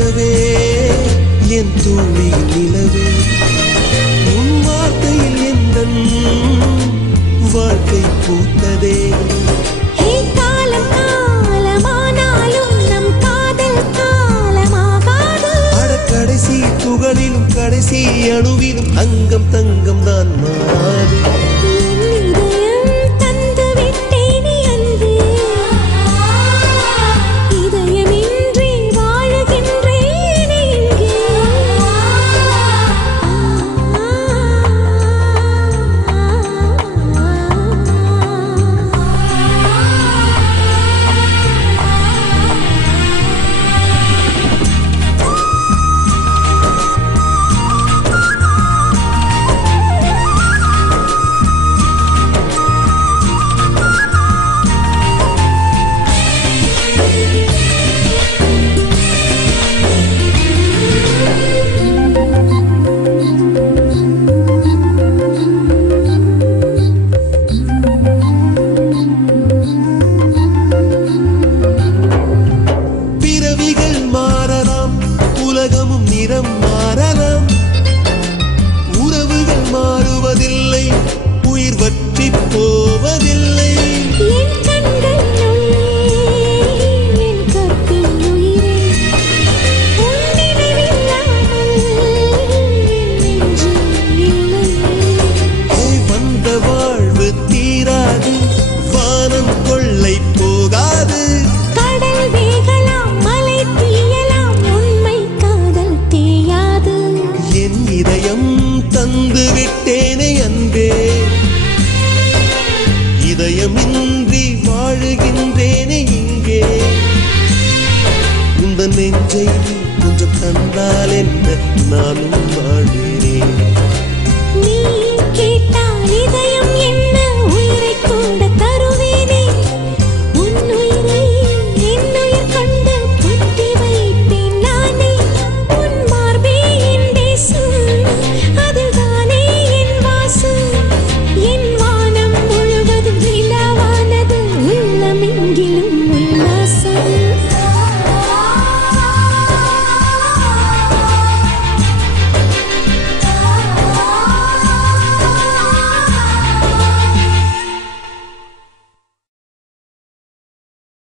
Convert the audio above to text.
கனவே என் தூளியில் நிலவே உன் வார்த்தையில் எந்தன் வாழ்க்கை பூத்ததே காலம் காலமானாலும் நம் காதல் காலமாகாது கடைசி துகளிலும் கடைசி அணுவிலும் அங்கம் தங்கம் தான் மாறு மாறலாம் உறவுகள் மாறுவதில்லை உயிர் வற்றி போவதில்லை என் கண்கள் என் கற்பில் உயிரே உன் நினைவில்லாமல் என் நெஞ்சு இல்லையே வந்த வாழ்வு தீராது வானம் கொள்ளை போகாது கடல் வேகலாம் மலை தீயலாம் உண்மை காதல் தீயாது என் இதயம் தந்து விட்டேனே அன்பே இதயமின்றி வாழுகின்றேனே இங்கே உந்த நெஞ்சை கொஞ்சம் தந்தால் என்ன நானும் வாழேன்